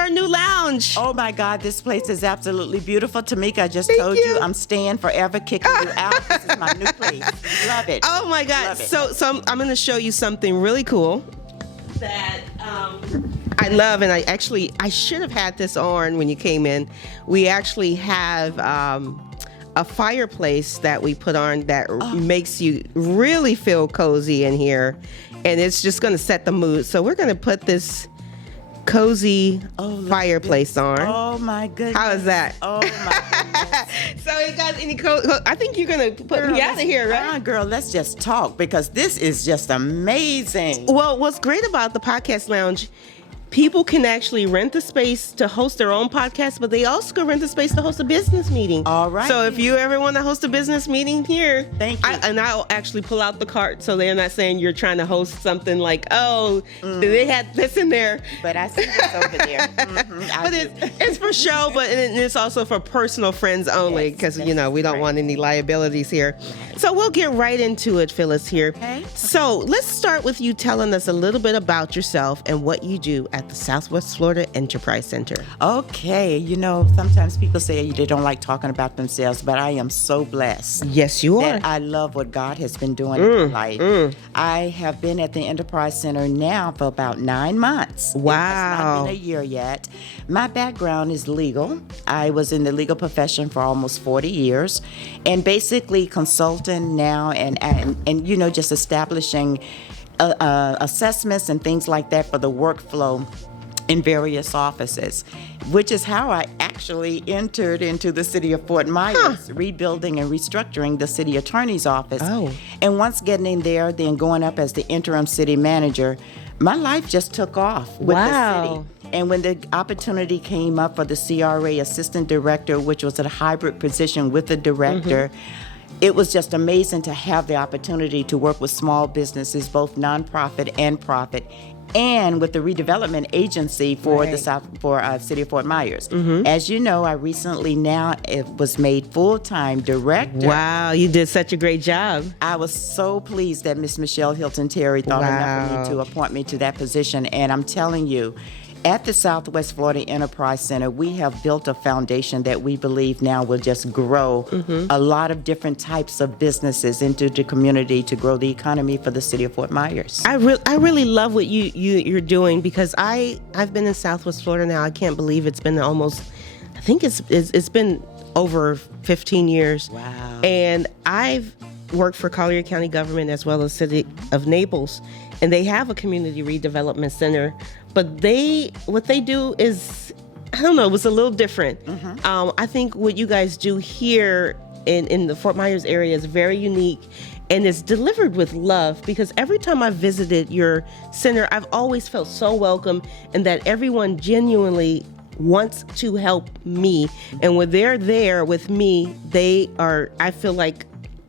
our new lounge? Oh my God, this place is absolutely beautiful. Tamika, I just told you I'm staying forever, kicking you out. This is my new place. Love it. Oh my God. So I'm going to show you something really cool that I love, and I should have had this on when you came in. We actually have a fireplace that we put on that makes you really feel cozy in here, and it's just going to set the mood. So we're going to put this cozy fireplace on. Oh my goodness. How is that? Oh my goodness. So you got any I think you're going to put me out of here, right? Girl, let's just talk, because this is just amazing. Well, what's great about the podcast lounge, people can actually rent the space to host their own podcast, but they also can rent the space to host a business meeting. All right. So if you ever want to host a business meeting here, thank you. I'll actually pull out the cart, so they're not saying you're trying to host something like, they had this in there. But I see this over there. But it's for show, but it's also for personal friends only, because we don't want any liabilities here. So we'll get right into it, Phyllis, here. Okay. So let's start with you telling us a little bit about yourself and what you do at the Southwest Florida Enterprise Center. Okay. Sometimes people say they don't like talking about themselves, but I am so blessed. Yes, you are. That I love what God has been doing in my life. I have been at the Enterprise Center now for about 9 months. Wow. It has not been a year yet. My background is legal. I was in the legal profession for almost 40 years, and basically consulting now and just establishing assessments and things like that for the workflow in various offices, which is how I actually entered into the city of Fort Myers, rebuilding and restructuring the city attorney's office. Oh. And once getting in there, then going up as the interim city manager, my life just took off with the city. And when the opportunity came up for the CRA assistant director, which was a hybrid position with the director, it was just amazing to have the opportunity to work with small businesses, both nonprofit and profit, and with the redevelopment agency for the city of Fort Myers. As you know, I recently was made full-time director. Wow, you did such a great job. I was so pleased that Miss Michelle Hilton Terry thought enough of me to appoint me to that position, and I'm telling you, at the Southwest Florida Enterprise Center, we have built a foundation that we believe now will just grow a lot of different types of businesses into the community to grow the economy for the city of Fort Myers. I really love what you're doing, because I've been in Southwest Florida now. I can't believe it's been almost, I think it's been over 15 years. Wow. And I've worked for Collier County government as well as City of Naples, and they have a community redevelopment center. But what they do is, I don't know, it was a little different. I think what you guys do here in the Fort Myers area is very unique, and it's delivered with love, because every time I visited your center, I've always felt so welcome, and that everyone genuinely wants to help me. And when they're there with me, I feel like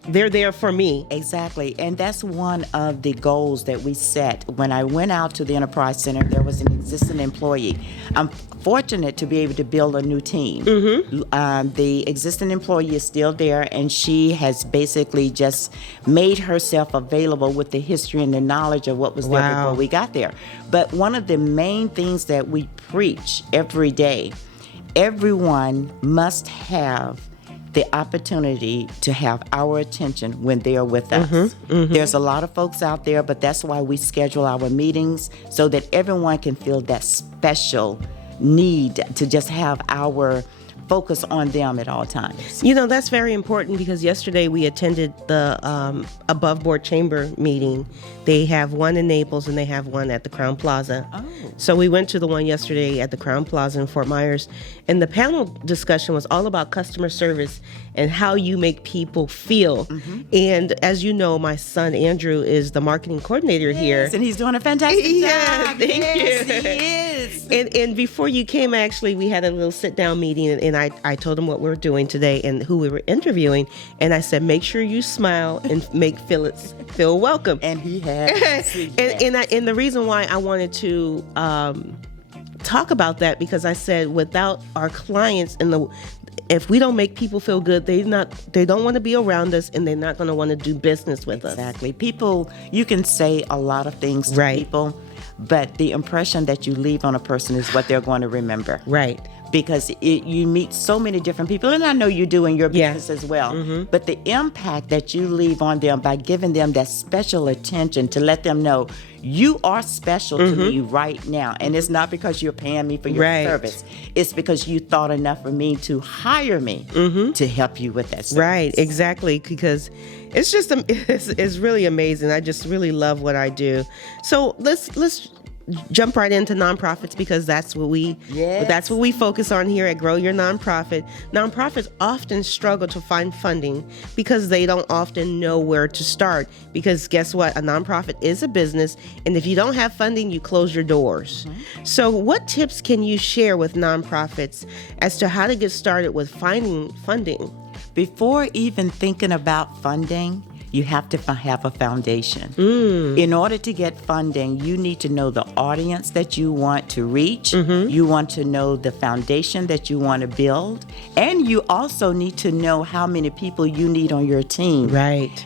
they're there for me. Exactly. And that's one of the goals that we set. When I went out to the Enterprise Center, there was an existing employee. I'm fortunate to be able to build a new team. The existing employee is still there, and she has basically just made herself available with the history and the knowledge of what was there before we got there. But one of the main things that we preach every day, everyone must have the opportunity to have our attention when they are with us. There's a lot of folks out there, but that's why we schedule our meetings, so that everyone can feel that special need to just have our focus on them at all times. That's very important, because yesterday we attended the above board chamber meeting. They have one in Naples and they have one at the Crown Plaza. So we went to the one yesterday at the Crown Plaza in Fort Myers, and the panel discussion was all about customer service and how you make people feel. And as you know, my son Andrew is the marketing coordinator here. And he's doing a fantastic job. Thank you. He is. And before you came, actually, we had a little sit-down meeting, and I told him what we were doing today and who we were interviewing, and I said, make sure you smile and make Phyllis feel welcome. And he has. and the reason why I wanted to talk about that, because I said, without our clients if we don't make people feel good, they don't want to be around us, and they're not going to want to do business with us. Exactly. People, you can say a lot of things to people, but the impression that you leave on a person is what they're going to remember. Right. Because you meet so many different people, and I know you do in your business as well, but the impact that you leave on them by giving them that special attention to let them know you are special to me right now. And it's not because you're paying me for your service. It's because you thought enough of me to hire me to help you with that service. Right, exactly, because it's just it's really amazing. I just really love what I do. So let's jump right into nonprofits, because that's what we focus on here at Grow Your Nonprofit. Nonprofits often struggle to find funding because they don't often know where to start, because guess what? A nonprofit is a business, and if you don't have funding, you close your doors. So what tips can you share with nonprofits as to how to get started with finding funding? Before even thinking about funding, you have to have a foundation. In order to get funding, you need to know the audience that you want to reach. You want to know the foundation that you want to build. And you also need to know how many people you need on your team. Right.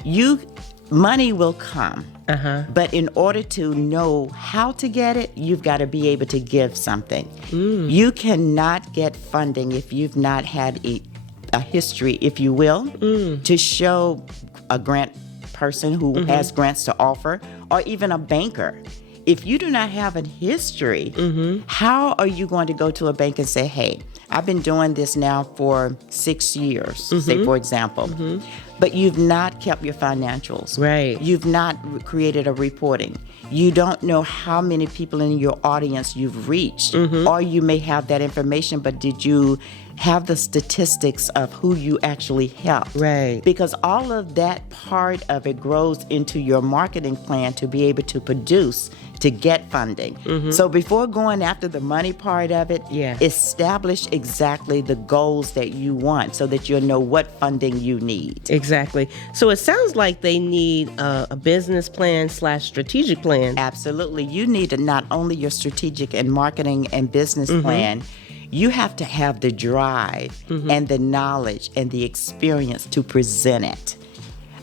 Money will come. But in order to know how to get it, you've got to be able to give something. You cannot get funding if you've not had a history, if you will, to show a grant person who has grants to offer, or even a banker. If you do not have a history, how are you going to go to a bank and say, hey, I've been doing this now for 6 years, say for example, but you've not kept your financials. Right. You've not created a reporting. You don't know how many people in your audience you've reached, or you may have that information, but did you have the statistics of who you actually helped? Right. Because all of that part of it grows into your marketing plan to be able to produce, to get funding. So before going after the money part of it, establish exactly the goals that you want so that you'll know what funding you need. Exactly. So it sounds like they need a business plan / strategic plan. Absolutely. You need not only your strategic and marketing and business plan, you have to have the drive and the knowledge and the experience to present it.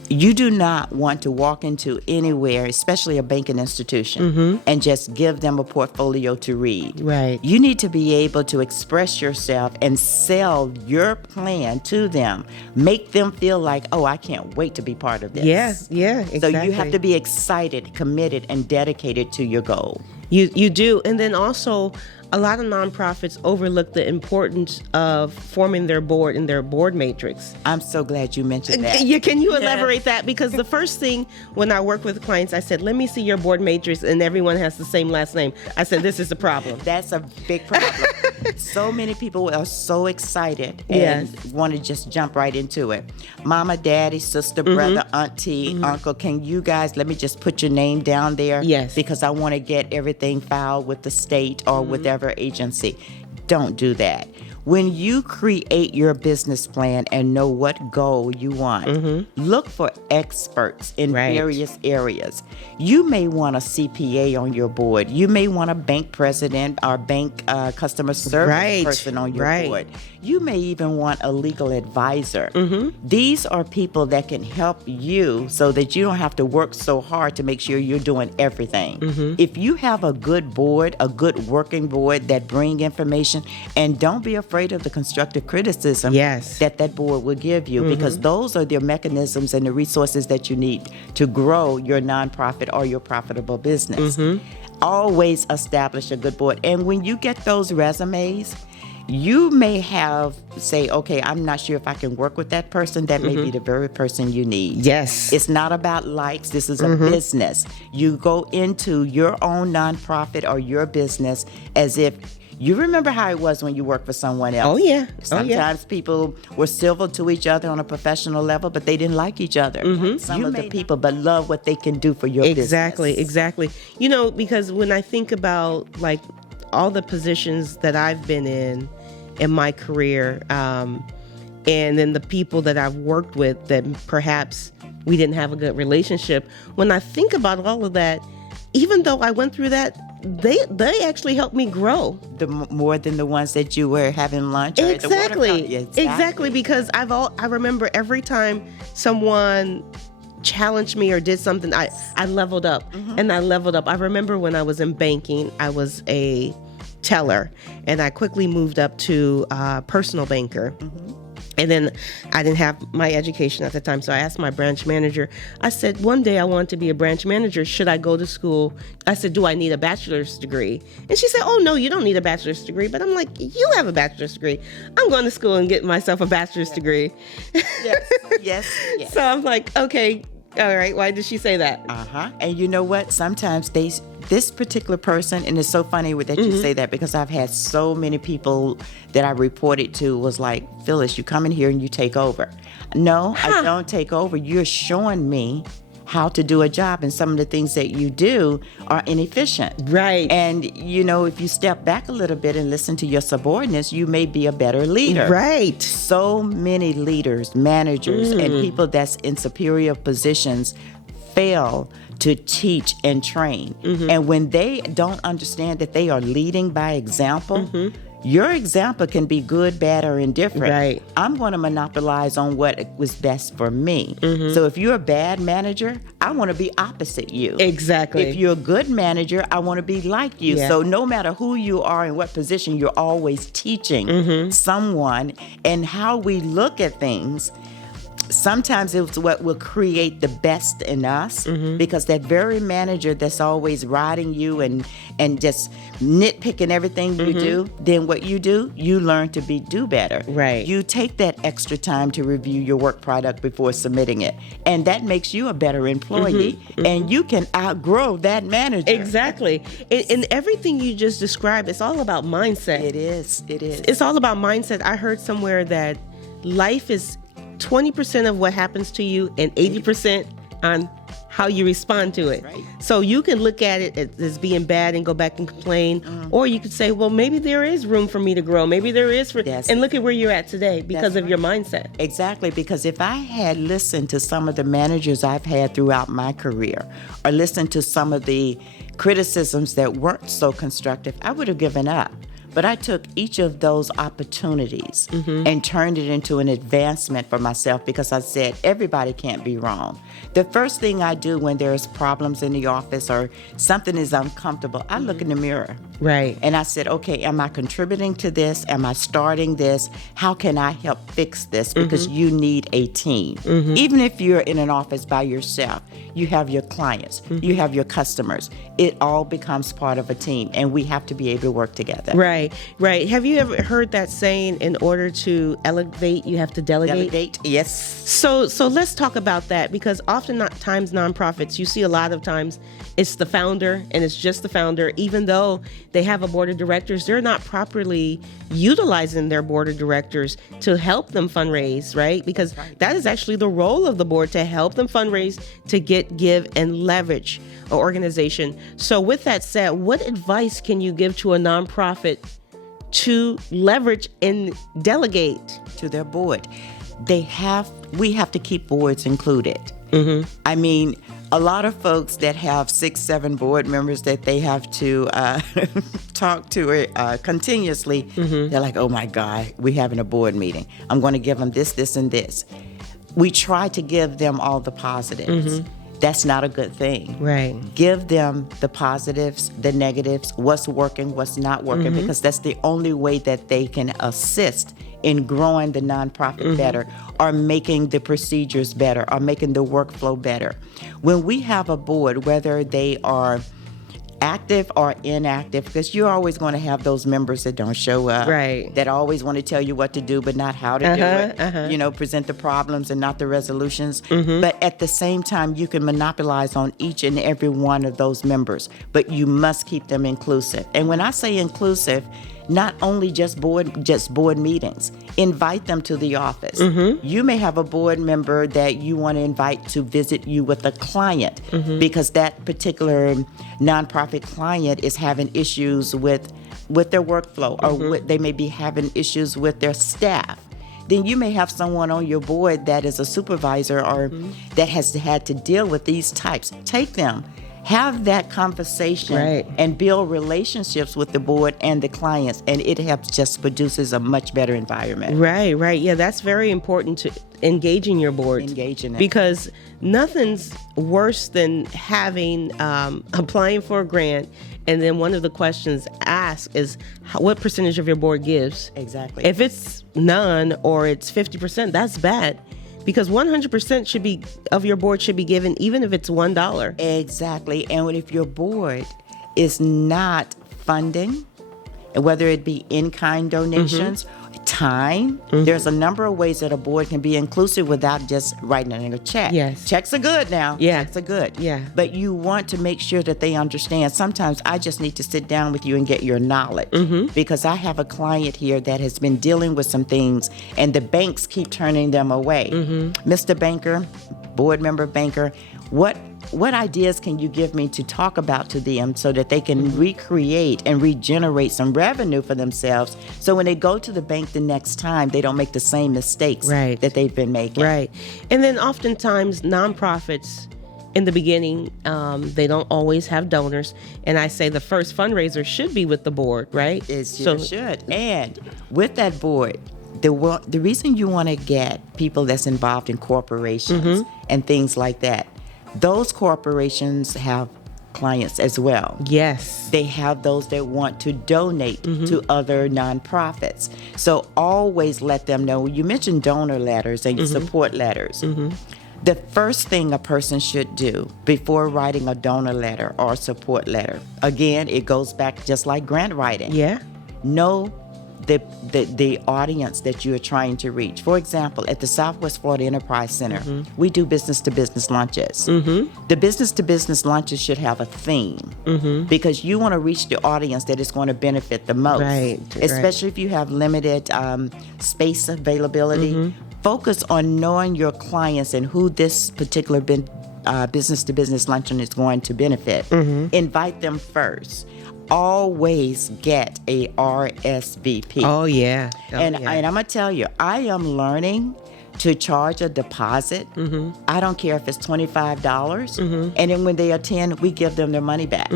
You do not want to walk into anywhere, especially a banking institution, and just give them a portfolio to read. Right. You need to be able to express yourself and sell your plan to them. Make them feel like, oh, I can't wait to be part of this. Yeah, exactly. So you have to be excited, committed, and dedicated to your goal. You do. And then also, a lot of nonprofits overlook the importance of forming their board and their board matrix. I'm so glad you mentioned that. Can you elaborate that? Because the first thing when I work with clients, I said, let me see your board matrix, and everyone has the same last name. I said, this is a problem. That's a big problem. So many people are so excited and want to just jump right into it. Mama, daddy, sister, brother, auntie, uncle, can you guys, let me just put your name down there? Yes. Because I want to get everything filed with the state or whatever agency. Don't do that. When you create your business plan and know what goal you want, look for experts in various areas. You may want a CPA on your board. You may want a bank president or bank customer service person on your board. You may even want a legal advisor. These are people that can help you so that you don't have to work so hard to make sure you're doing everything. If you have a good board, a good working board that bring information, and don't be afraid of the constructive criticism that board will give you, because those are the mechanisms and the resources that you need to grow your nonprofit or your profitable business. Always establish a good board. And when you get those resumes, you may have say, okay, I'm not sure if I can work with that person. That may be the very person you need. Yes. It's not about likes. This is a business. You go into your own nonprofit or your business as if you remember how it was when you worked for someone else. Oh, yeah. Sometimes people were civil to each other on a professional level, but they didn't like each other. Some of the people, but love what they can do for your business. Exactly. You know, because when I think about like all the positions that I've been in my career, and then the people that I've worked with that perhaps we didn't have a good relationship, when I think about all of that, even though I went through that, they actually helped me grow. More than the ones that you were having lunch or exactly, because I remember every time someone challenged me or did something, I leveled up. And I leveled up. I remember when I was in banking, I was a teller, and I quickly moved up to personal banker. And then I didn't have my education at the time, so I asked my branch manager. I said, one day I want to be a branch manager. Should I go to school? I said, do I need a bachelor's degree? And she said, oh, no, you don't need a bachelor's degree. But I'm like, you have a bachelor's degree. I'm going to school and get myself a bachelor's degree. Yes. So I'm like, okay, all right. Why did she say that? And you know what? Sometimes this particular person, and it's so funny that you say that, because I've had so many people that I reported to was like, Phyllis, you come in here and you take over. No, I don't take over. You're showing me how to do a job, and some of the things that you do are inefficient. Right. And, if you step back a little bit and listen to your subordinates, you may be a better leader. Right. So many leaders, managers, and people that's in superior positions fail to teach and train. And when they don't understand that they are leading by example, your example can be good, bad, or indifferent. Right. I'm going to monopolize on what was best for me. So if you're a bad manager, I want to be opposite you. Exactly. If you're a good manager, I want to be like you. Yeah. So no matter who you are and what position, you're always teaching someone. And how we look at things, sometimes it's what will create the best in us, because that very manager that's always riding you and just nitpicking everything you do, then what you do, you learn to do better. Right. You take that extra time to review your work product before submitting it, and that makes you a better employee, and you can outgrow that manager. Exactly. And everything you just described, it's all about mindset. It is. It's all about mindset. I heard somewhere that life is 20% of what happens to you and 80% on how you respond to it. Right. So you can look at it as being bad and go back and complain, or you could say, well, maybe there is room for me to grow. Maybe there is and look at where you're at today because of your mindset. Exactly, because if I had listened to some of the managers I've had throughout my career, or listened to some of the criticisms that weren't so constructive, I would have given up. But I took each of those opportunities and turned it into an advancement for myself, because I said, everybody can't be wrong. The first thing I do when there's problems in the office or something is uncomfortable, I look in the mirror. Right. And I said, okay, am I contributing to this? Am I starting this? How can I help fix this? Because you need a team. Even if you're in an office by yourself, you have your clients, you have your customers. It all becomes part of a team, and we have to be able to work together. Right. Have you ever heard that saying, in order to elevate, you have to delegate? Delegate, yes. So let's talk about that, because oftentimes nonprofits, you see a lot of times it's the founder, and it's just the founder. Even though they have a board of directors, they're not properly utilizing their board of directors to help them fundraise, right? Because that is actually the role of the board, to help them fundraise, to give, and leverage an organization. So with that said, what advice can you give to a nonprofit to leverage and delegate to their board? We have to keep boards included. I mean, a lot of folks that have 6, 7 board members that they have to talk to continuously, they're like, oh my God, we're having a board meeting. I'm going to give them this, this, and this. We try to give them all the positives. That's not a good thing. Right. Give them the positives, the negatives, what's working, what's not working, because that's the only way that they can assist in growing the nonprofit better, or making the procedures better, or making the workflow better. When we have a board, whether they are active or inactive, because you're always going to have those members that don't show up, right, that always want to tell you what to do but not how to do it, present the problems and not the resolutions. But at the same time, you can monopolize on each and every one of those members, but you must keep them inclusive. And when I say inclusive, not only just board meetings. Invite them to the office. You may have a board member that you want to invite to visit you with a client, because that particular nonprofit client is having issues with their workflow, or they may be having issues with their staff. Then you may have someone on your board that is a supervisor or that has had to deal with these types. Take them. Have that conversation Right. and build relationships with the board and the clients, and it helps just produces a much better environment. Right, right. Yeah, that's very important to engaging your board. Engage in it. Because nothing's worse than having applying for a grant, and then one of the questions asked is what percentage of your board gives. Exactly. If it's none or it's 50%, that's bad. Because 100% should be of your board should be given, even if it's $1. Exactly. And if your board is not funding, whether it be in-kind donations, time, there's a number of ways that a board can be inclusive without just writing a check. Yes. Checks are good now. Yeah. Checks are good. Yeah. But you want to make sure that they understand. Sometimes I just need to sit down with you and get your knowledge. Because I have a client here that has been dealing with some things and the banks keep turning them away. Mr. Banker, board member banker, what ideas can you give me to talk about to them so that they can recreate and regenerate some revenue for themselves so when they go to the bank the next time, they don't make the same mistakes Right. that they've been making? Right. And then oftentimes nonprofits in the beginning, they don't always have donors. And I say the first fundraiser should be with the board, right? It should. And with that board, the reason you want to get people that's involved in corporations and things like that, those corporations have clients as well. Yes. They have those that want to donate to other nonprofits. So always let them know. You mentioned donor letters and support letters. The first thing a person should do before writing a donor letter or support letter, again, it goes back just like grant writing. Yeah. Know the audience that you are trying to reach. For example, at the Southwest Florida Enterprise Center, we do business-to-business lunches. The business-to-business lunches should have a theme because you want to reach the audience that is going to benefit the most. Right, Especially if you have limited space availability. Focus on knowing your clients and who this particular business-to-business luncheon is going to benefit. Invite them first. Always get a RSVP. Oh, yeah. And I'm going to tell you, I am learning to charge a deposit. I don't care if it's $25. And then when they attend, we give them their money back.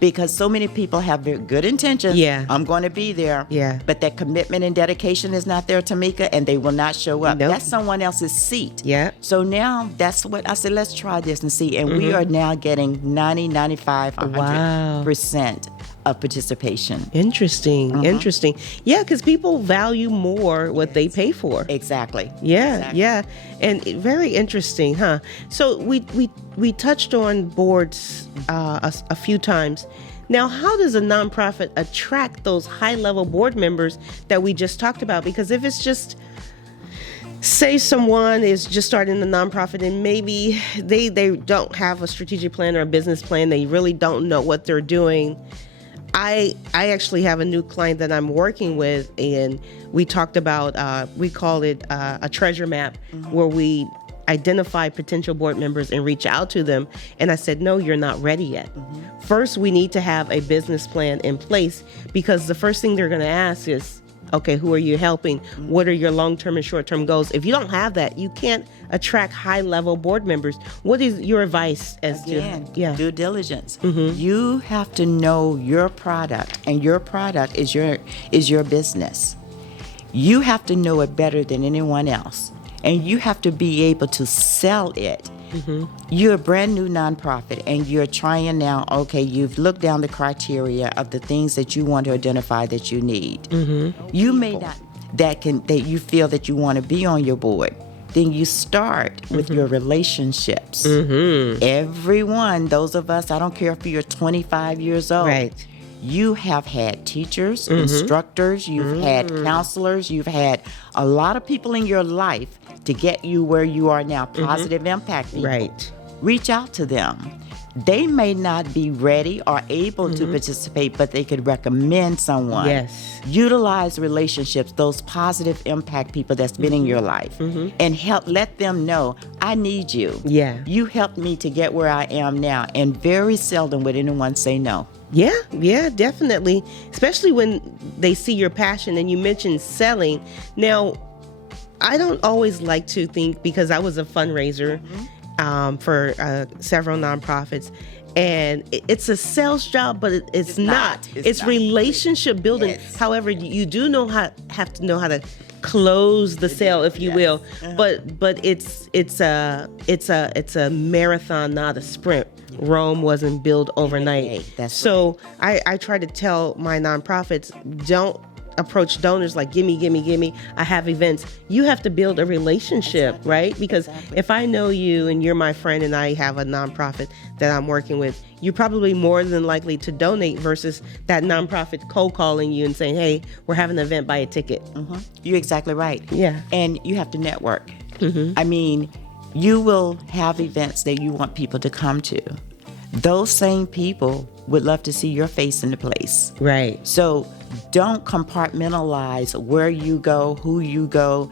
Because so many people have very good intentions. Yeah. I'm going to be there. Yeah. But that commitment and dedication is not there, Tamika, and they will not show up. Nope. That's someone else's seat. Yeah. So now that's what I said, let's try this and see. And we are now getting 90, 95, 100% of participation. Interesting. Interesting. Yeah, because people value more what they pay for. Exactly. Yeah, Exactly. yeah. And very interesting, huh? So we touched on boards a few times. Now, how does a nonprofit attract those high-level board members that we just talked about? Because if it's just, say someone is just starting the nonprofit and maybe they don't have a strategic plan or a business plan, they really don't know what they're doing. I actually have a new client that I'm working with, and we talked about, we call it a treasure map, where we identify potential board members and reach out to them. And I said, no, you're not ready yet. First, we need to have a business plan in place, because the first thing they're going to ask is, okay, who are you helping? What are your long-term and short-term goals? If you don't have that, you can't attract high-level board members. What is your advice as Again, to due diligence? You have to know your product, and your product is your business. You have to know it better than anyone else, and you have to be able to sell it. You're a brand new nonprofit, and you're trying now. Okay, you've looked down the criteria of the things that you want to identify that you need. You may not that you feel that you want to be on your board. Then you start with your relationships. Everyone, those of us, I don't care if you're 25 years old. Right. You have had teachers, instructors, you've had counselors, you've had a lot of people in your life to get you where you are now, positive impact people. Right. Reach out to them. They may not be ready or able to participate, but they could recommend someone. Yes. Utilize relationships, those positive impact people that's been in your life, and help let them know, I need you. Yeah. You helped me to get where I am now. And very seldom would anyone say no. Yeah, definitely. Especially when they see your passion. And you mentioned selling. Now, I don't always like to think, because I was a fundraiser for several nonprofits, And it's a sales job, but it's not. It's relationship building. Yes. However, you do have to know how to close the sale, if you will. But it's a marathon, not a sprint. Rome wasn't built overnight. That's so I try to tell my nonprofits, don't approach donors like gimme. I have events. You have to build a relationship, right? Because if I know you and you're my friend and I have a nonprofit that I'm working with, you're probably more than likely to donate versus that nonprofit cold calling you and saying, hey, we're having an event, buy a ticket. You're exactly right. Yeah. And you have to network. I mean, you will have events that you want people to come to. Those same people would love to see your face in the place. Right. So don't compartmentalize where you go, who you go.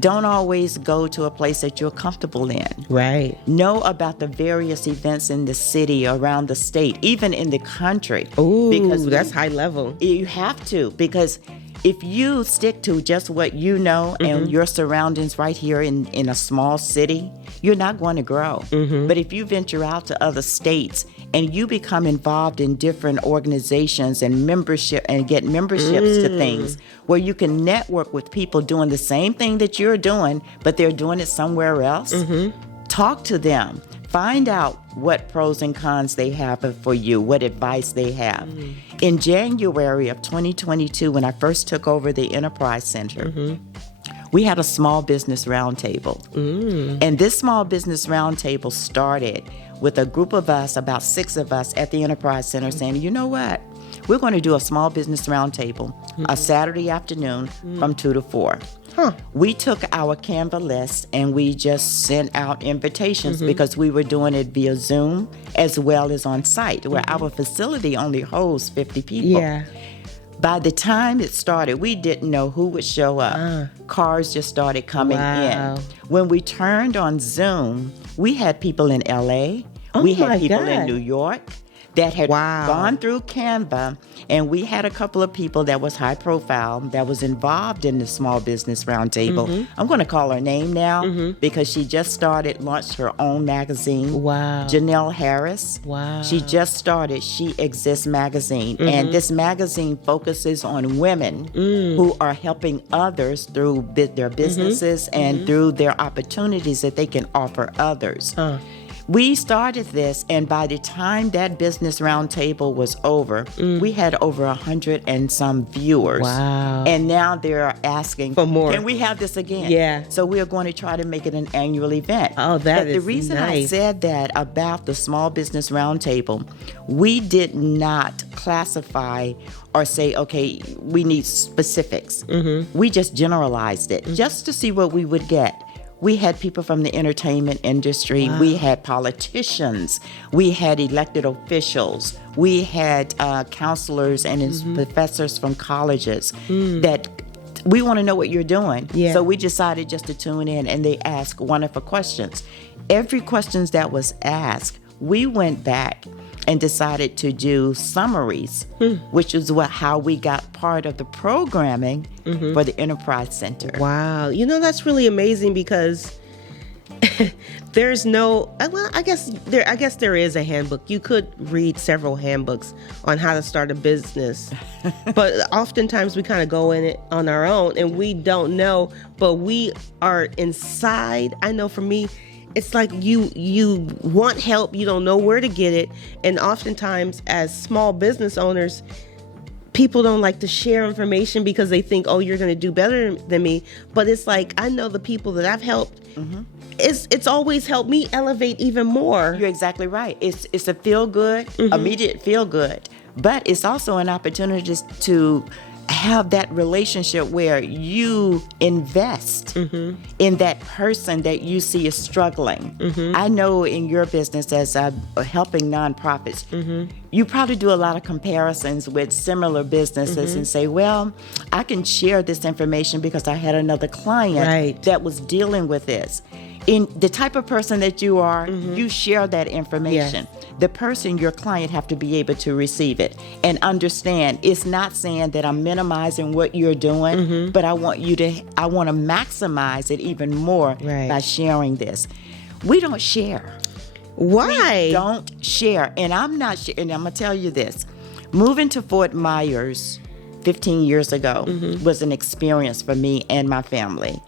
Don't always go to a place that you're comfortable in. Right. Know about the various events in the city, around the state, even in the country. Ooh, because that's high level. You have to, because if you stick to just what you know and your surroundings right here in a small city, you're not going to grow. But if you venture out to other states and you become involved in different organizations and membership and get memberships to things where you can network with people doing the same thing that you're doing, but they're doing it somewhere else, talk to them. Find out what pros and cons they have for you, what advice they have. In January of 2022, when I first took over the Enterprise Center, we had a small business roundtable. And this small business roundtable started with a group of us, about 6 of us at the Enterprise Center, saying, you know what? We're going to do a small business roundtable a Saturday afternoon from 2 to 4. We took our Canva list and we just sent out invitations because we were doing it via Zoom as well as on site, where our facility only holds 50 people. Yeah. By the time it started, we didn't know who would show up. Cars just started coming in. When we turned on Zoom, we had people in LA. We had people in New York that had gone through Canva, and we had a couple of people that was high profile that was involved in the small business roundtable. I'm going to call her name now because she just launched her own magazine. Janelle Harris. She just started She Exists magazine, and this magazine focuses on women who are helping others through their businesses and through their opportunities that they can offer others. We started this, and by the time that business roundtable was over, we had over 100 and some viewers. And now they're asking for more. Can we have this again? So we are going to try to make it an annual event. But the reason I said that about the small business roundtable, we did not classify or say, okay, we need specifics. We just generalized it just to see what we would get. We had people from the entertainment industry. We had politicians. We had elected officials. We had counselors and professors from colleges that we want to know what you're doing. So we decided just to tune in, and they asked wonderful questions. Every question that was asked, we went back and decided to do summaries, which is how we got part of the programming for the Enterprise Center. Wow. You know, that's really amazing because there's no, well, I guess there is a handbook. You could read several handbooks on how to start a business, but oftentimes we kind of go in it on our own and we don't know, but we are inside. I know for me, it's like you want help, you don't know where to get it. And oftentimes as small business owners, people don't like to share information because they think, oh, you're going to do better than me. But it's like, I know the people that I've helped, it's always helped me elevate even more. You're exactly right. It's a feel good, immediate feel good. But it's also an opportunity to have that relationship where you invest in that person that you see is struggling. I know in your business as helping nonprofits, you probably do a lot of comparisons with similar businesses and say, well, I can share this information because I had another client that was dealing with this. In the type of person that you are, you share that information. The person, your client, have to be able to receive it and understand. It's not saying that I'm minimizing what you're doing, but I want to maximize it even more by sharing this. We don't share. Why? We don't share. And I'm not sure. And I'm going to tell you this. Moving to Fort Myers 15 years ago was an experience for me and my family.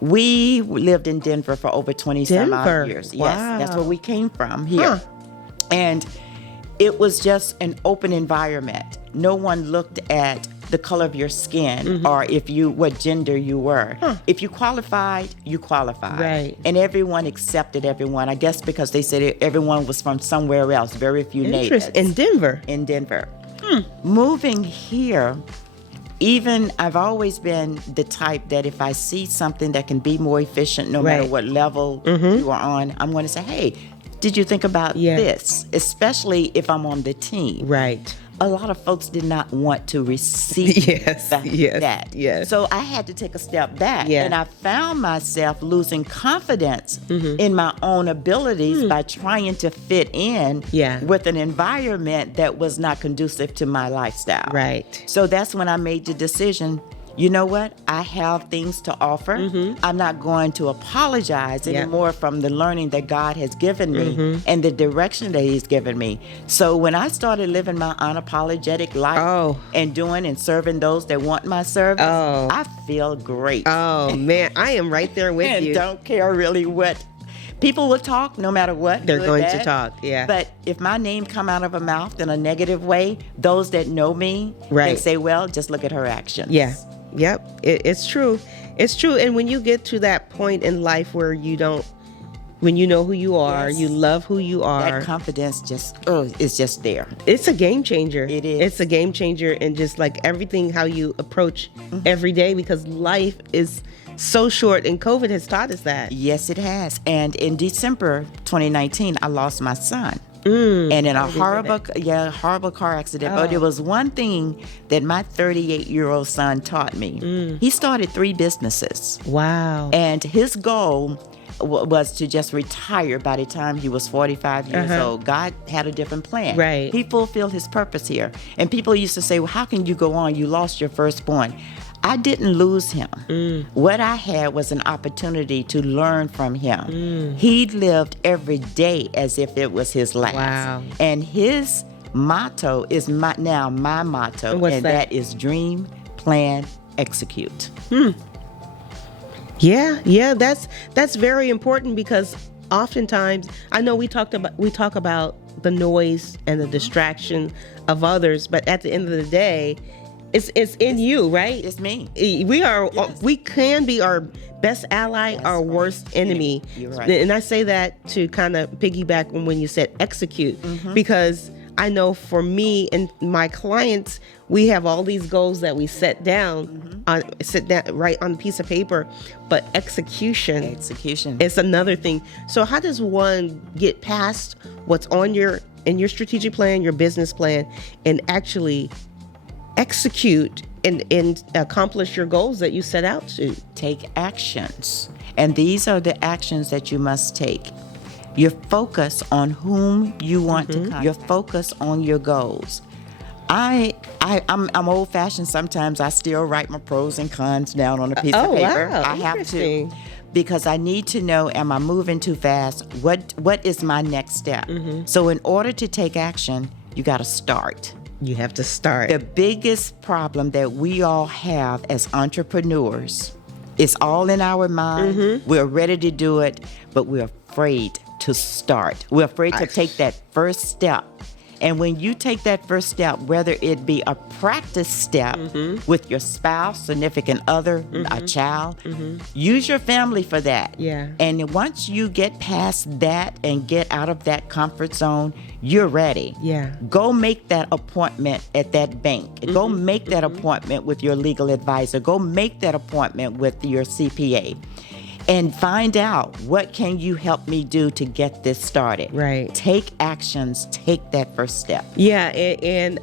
We lived in Denver for over 20-some odd years. Wow. Yes, that's where we came from here. Huh. And it was just an open environment. No one looked at the color of your skin or what gender you were. If you qualified, you qualified. Right. And everyone accepted everyone. I guess because they said everyone was from somewhere else. Very few natives. In Denver. In Denver. Moving here, even I've always been the type that if I see something that can be more efficient, no matter what level you are on, I'm going to say, hey, did you think about this? Especially if I'm on the team. Right. A lot of folks did not want to receive that. Yes. So I had to take a step back. And I found myself losing confidence in my own abilities by trying to fit in with an environment that was not conducive to my lifestyle. Right. So that's when I made the decision, you know what? I have things to offer. I'm not going to apologize anymore from the learning that God has given me and the direction that He's given me. So when I started living my unapologetic life and doing and serving those that want my service, I feel great. Oh, man, I am right there with and you. Don't care really what. People will talk no matter what. They're going bad. to talk, But if my name come out of a mouth in a negative way, those that know me, they say, well, just look at her actions. Yeah. Yep, it's true. It's true. And when you get to that point in life where when you know who you are, you love who you are. That confidence is just there. It's a game changer. It is. It's a game changer in just like everything, how you approach every day, because life is so short and COVID has taught us that. Yes, it has. And in December 2019, I lost my son. And in a horrible car accident. But it was one thing that my 38-year-old son taught me. He started 3 businesses. Wow. And his goal was to just retire by the time he was 45 years old. God had a different plan. Right. He fulfilled his purpose here. And people used to say, well, how can you go on? You lost your firstborn. I didn't lose him. What I had was an opportunity to learn from him. He lived every day as if it was his last. Wow. And his motto is my motto. What's that? That is dream, plan, execute. Yeah, that's very important, because oftentimes, I know we talk about the noise and the distraction of others, but at the end of the day, it's in you, right? It's me. We can be our best ally, our worst enemy. You're right. And I say that to kind of piggyback on when you said execute, because I know for me and my clients, we have all these goals that we set down right on a piece of paper, but execution is another thing. So how does one get past what's in your strategic plan, your business plan, and actually execute and accomplish your goals that you set out to? Take actions. And these are the actions that you must take. Your focus on whom you want to come. Your focus on your goals. I'm old-fashioned. Sometimes I still write my pros and cons down on a piece of paper. Wow. I have to, because I need to know, am I moving too fast? What is my next step? So in order to take action, you got to start. You have to start. The biggest problem that we all have as entrepreneurs, it's all in our mind. We're ready to do it, but we're afraid to start. We're afraid to take that first step. And when you take that first step, whether it be a practice step with your spouse, significant other, a child, use your family for that. Yeah. And once you get past that and get out of that comfort zone, you're ready. Yeah. Go make that appointment at that bank. Go make that appointment with your legal advisor. Go make that appointment with your CPA. And find out, what can you help me do to get this started? Right. Take actions. Take that first step. Yeah, and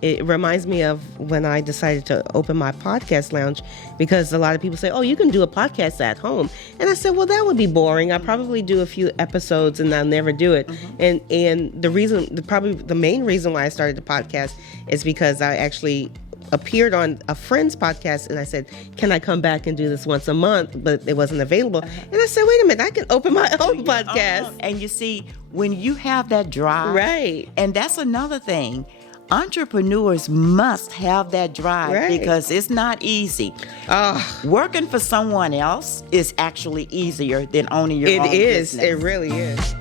it reminds me of when I decided to open my podcast lounge, because a lot of people say, oh, you can do a podcast at home. And I said, well, that would be boring. I'll probably do a few episodes and I'll never do it. And the main reason why I started the podcast is because I actually appeared on a friend's podcast, and I said, "Can I come back and do this once a month?" But it wasn't available. And I said, "Wait a minute, I can open my own podcast." And you see, when you have that drive, Right. and that's another thing. Entrepreneurs must have that drive, Right. because it's not easy. Oh, Working for someone else is actually easier than owning your it own is. business. It really is.